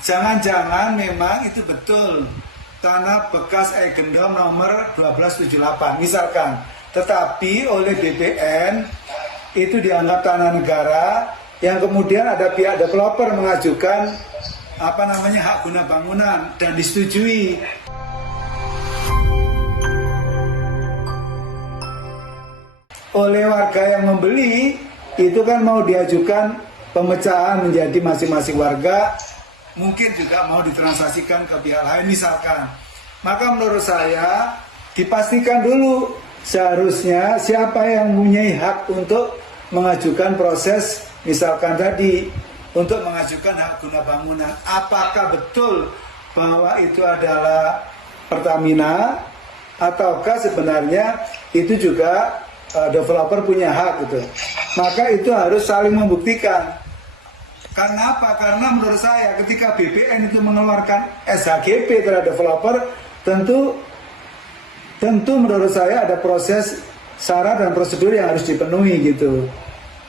Jangan-jangan memang itu betul tanah bekas Eigendom nomor 1278 misalkan, tetapi oleh BPN itu dianggap tanah negara, yang kemudian ada pihak developer mengajukan hak guna bangunan dan disetujui. Oleh warga yang membeli itu kan mau diajukan pemecahan menjadi masing-masing warga, mungkin juga mau ditransaksikan ke pihak lain misalkan. Maka menurut saya dipastikan dulu seharusnya siapa yang mempunyai hak untuk mengajukan proses misalkan tadi untuk mengajukan hak guna bangunan. Apakah betul bahwa itu adalah Pertamina ataukah sebenarnya itu juga developer punya hak gitu. Maka itu harus saling membuktikan. Karena apa? Karena menurut saya ketika BPN itu mengeluarkan SHGP terhadap developer, tentu menurut saya ada proses syarat dan prosedur yang harus dipenuhi gitu.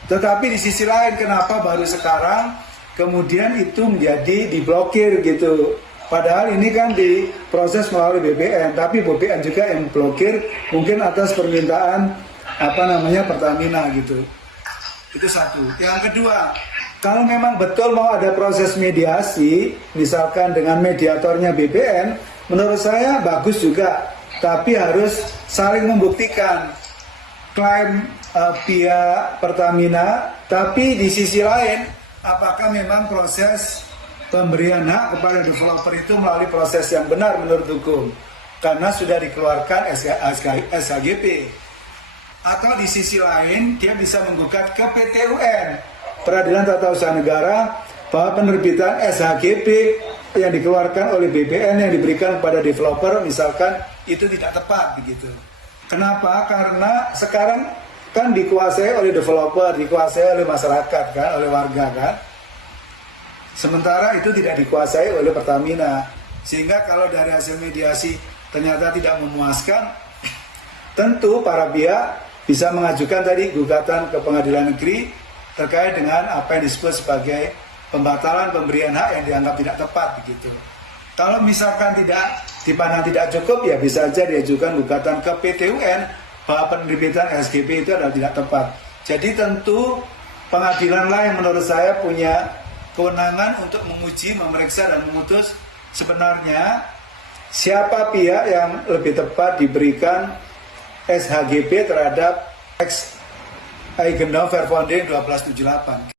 Tetapi di sisi lain kenapa baru sekarang kemudian itu menjadi diblokir gitu. Padahal ini kan diproses melalui BPN, tapi BPN juga yang blokir mungkin atas permintaan Pertamina gitu. Itu satu. Yang kedua, kalau memang betul mau ada proses mediasi, misalkan dengan mediatornya BPN, menurut saya bagus juga. Tapi harus saling membuktikan klaim pihak Pertamina, tapi di sisi lain, apakah memang proses pemberian hak kepada developer itu melalui proses yang benar menurut hukum? Karena sudah dikeluarkan SHGP. Atau di sisi lain, dia bisa menggugat ke PT UN, Peradilan Tata Usaha Negara, bahwa penerbitan SHGP yang dikeluarkan oleh BPN yang diberikan kepada developer misalkan itu tidak tepat begitu. Kenapa? Karena sekarang kan dikuasai oleh developer, dikuasai oleh masyarakat kan, oleh warga kan. Sementara itu tidak dikuasai oleh Pertamina. Sehingga kalau dari hasil mediasi ternyata tidak memuaskan, tentu para pihak bisa mengajukan tadi gugatan ke pengadilan negeri terkait dengan apa yang disebut sebagai pembatalan pemberian hak yang dianggap tidak tepat begitu. Kalau misalkan tidak dipandang tidak cukup, ya bisa saja diajukan gugatan ke PT UN bahwa penerbitan SHGP itu adalah tidak tepat. Jadi tentu pengadilan lah yang menurut saya punya kewenangan untuk menguji, memeriksa dan memutus sebenarnya siapa pihak yang lebih tepat diberikan SHGP terhadap ex Eigendom Fairfounding 1278.